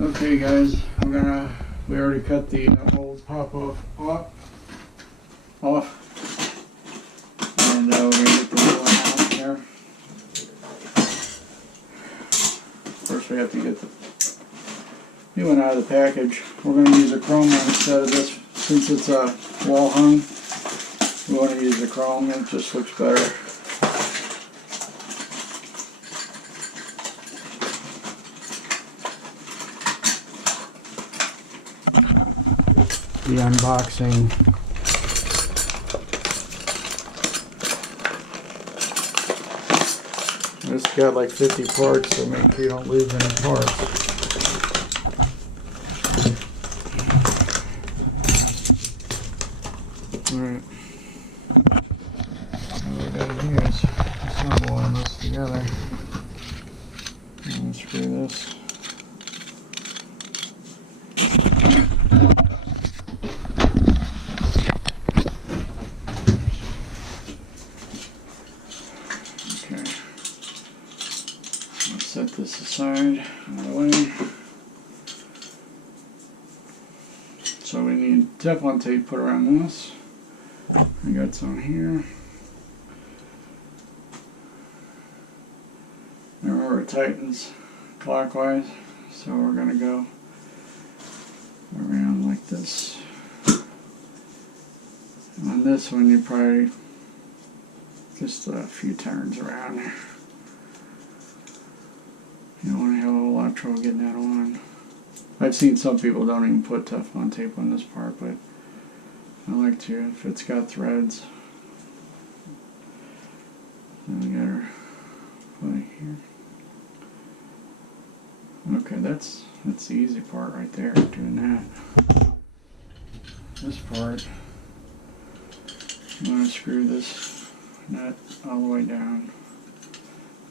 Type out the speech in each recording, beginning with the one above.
Okay guys, we already cut the old pop off, and we're gonna get the new one out here. First we have to get the new one out of the package. We're gonna use a chrome one instead of this, since it's a wall hung. We want to use the chrome, it just looks better. The unboxing. This got like 50 parts, so make sure you don't lose any parts. Alright. All we gotta do is assemble all this together. And screw this. Set this aside out of the way. So we need Teflon tape put around this. I got some here. Remember it tightens clockwise, so we're going to go around like this. And on this one you probably just a few turns around there. You don't want to have a whole lot of trouble getting that on. I've seen some people don't even put Teflon tape on this part, but I like to if it's got threads. Then we got her put it here. Okay, that's the easy part right there, doing that. This part, I'm going to screw this nut all the way down.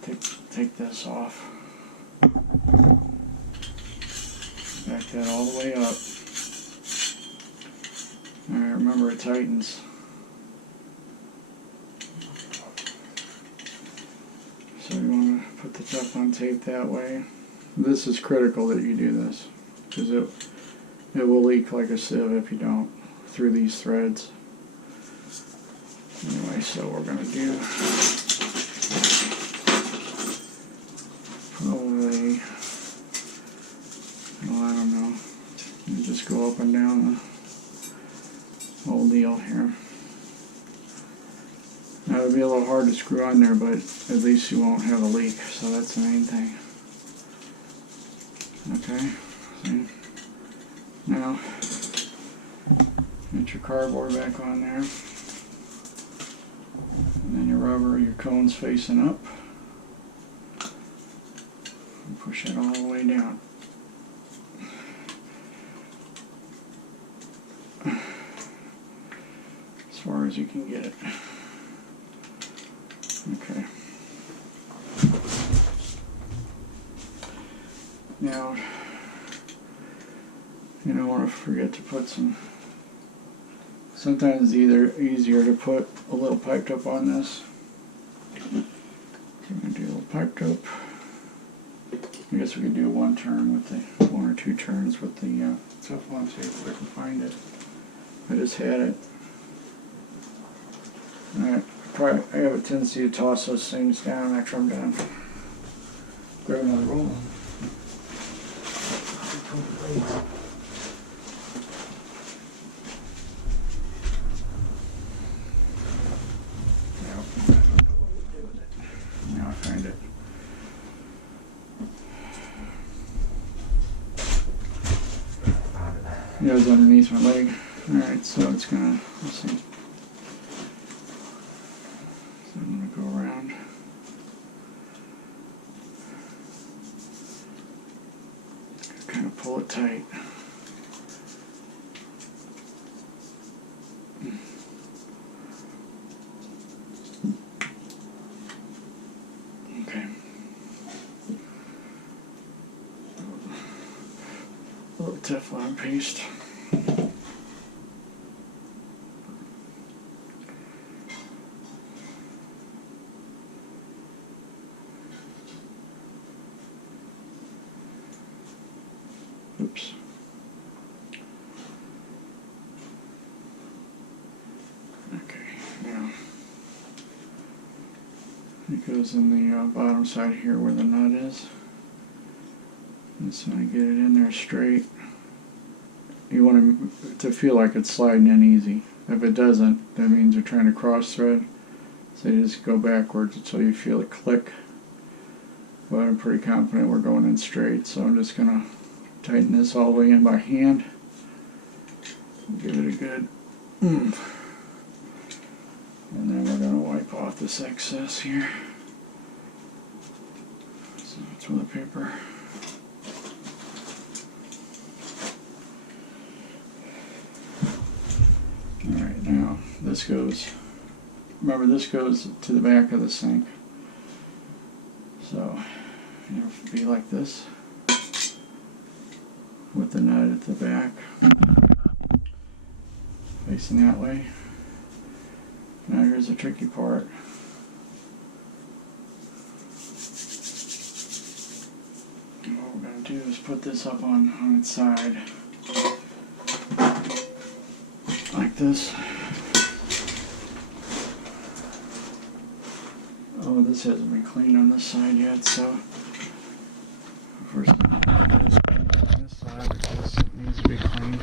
Take this off. Back that all the way up. Alright, remember it tightens. So you want to put the Teflon tape that way. This is critical that you do this, because it will leak like a sieve if you don't, through these threads. Anyway, so we're going to do probably, well, I don't know, you just go up and down the whole deal here. Now it'll be a little hard to screw on there, but at least you won't have a leak, so that's the main thing. Okay, see? Now, get your cardboard back on there, and then your rubber, your cone's facing up. Push it all the way down. As far as you can get it. Okay. Now, you don't want to forget to put some, sometimes it's either easier to put a little pipe tip on this. So I'm going to do a little pipe tip. I guess we could do one turn with the, one or two turns with the Teflon tape if I can find it. I just had it. Alright, I have a tendency to toss those things down after I'm done. Grab another roll. Now I find it. It was underneath my leg. Alright, so it's gonna, let's see. So I'm gonna go around. Kind of pull it tight. Okay. A little Teflon paste. Oops. Okay, now it goes in the bottom side here where the nut is. Just want to get it in there straight. You want to feel like it's sliding in easy. If it doesn't, that means you're trying to cross thread. So you just go backwards until you feel it click. But I'm pretty confident we're going in straight, so I'm just going to tighten this all the way in by hand. Give it a good and then we're going to wipe off this excess here. So it's with a paper. Alright, now this goes, remember this goes to the back of the sink. So it'll be like this with the nut at the back facing that way. Now here's the tricky part. And what we're going to do is put this up on its side like this. Oh, this hasn't been cleaned on this side yet, so first I'm going to do is clean on this side because it needs to be cleaned.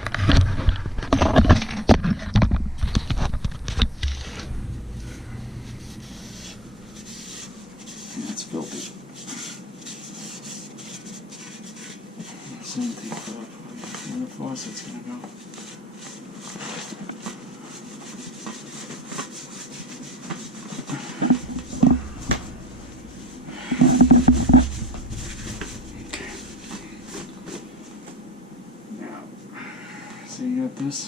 Yeah, it's filthy. Same thing for where the faucet's going to go. So you got this,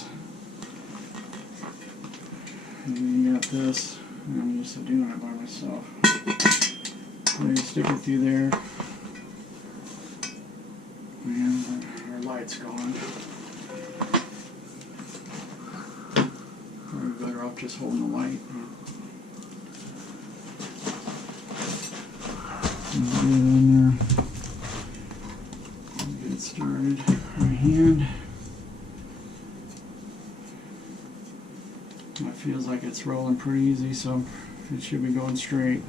and then you got this, and I'm used to doing it by myself. So you stick it through there, and our light's gone. We're better off just holding the light. And get it in there. Get it started by hand. It feels like it's rolling pretty easy, so it should be going straight.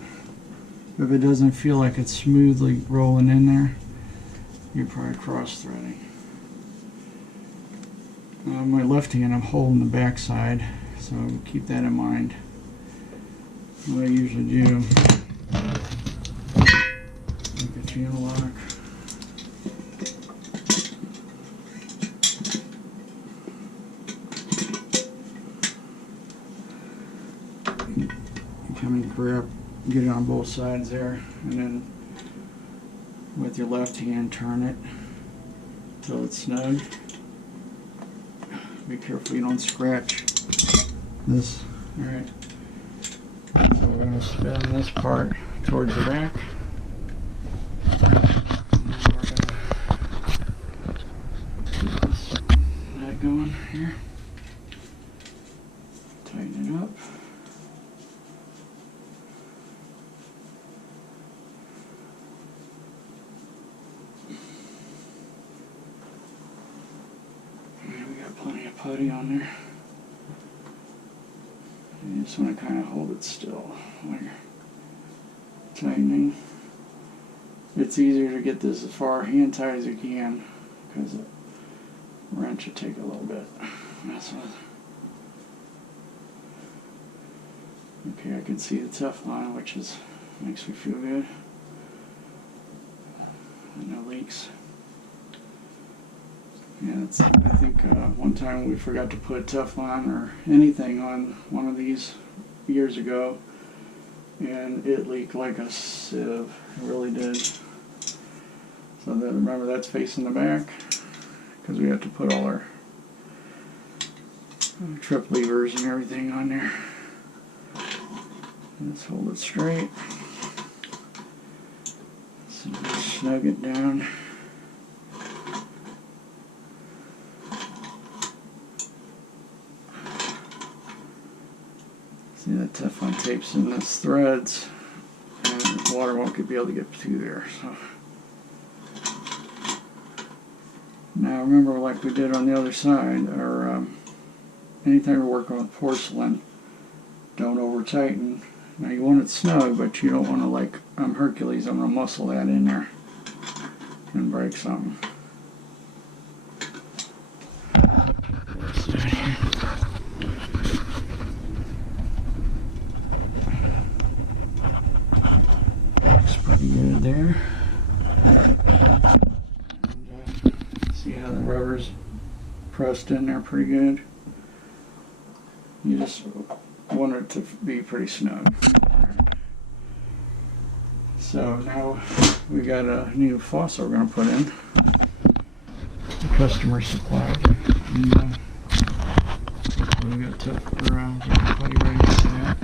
If it doesn't feel like it's smoothly rolling in there, you're probably cross-threading. My left hand, I'm holding the back side, so keep that in mind. What I usually do, make a channel lock. Come and grab, get it on both sides there, and then with your left hand turn it till it's snug. Be careful you don't scratch this. Alright, so we're going to spin this part towards the back. And then we're going to keep this nut going here. Tighten it up. Plenty of putty on there. You just want to kind of hold it still while you're tightening. It's easier to get this as far hand tight as you can because the wrench will take a little bit to mess with. Okay, I can see the Teflon, which makes me feel good. And no leaks. Yeah, I think one time we forgot to put Teflon or anything on one of these years ago, and it leaked like a sieve. It really did. So remember, that's facing the back because we have to put all our trip levers and everything on there. Let's hold it straight. So snug it down. See, that Teflon tape's in this threads, and water won't be able to get through there. So Now remember, like we did on the other side, or anytime you're working with porcelain, don't over tighten. Now you want it snug, but you don't want to, like I'm Hercules, I'm going to muscle that in there and break something. Looks pretty good there. And, see how the rubber's pressed in there pretty good. You just want it to be pretty snug. So now we got a new faucet we're going to put in. The customer supplied. And, we got to around play ready for that.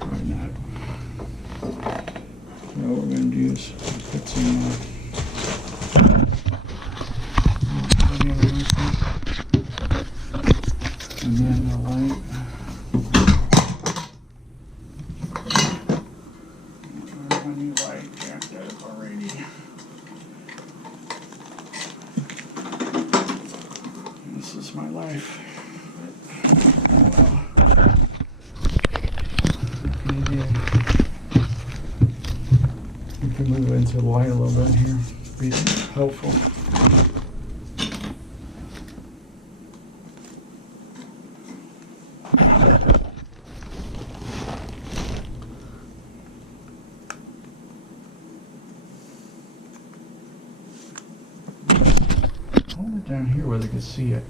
Probably not. So what we're going to do is put some and then the light. My new light jacked up already. This is my life. Oh well. We can move into the light a little bit here. Be helpful. Hold it down here where they can see it.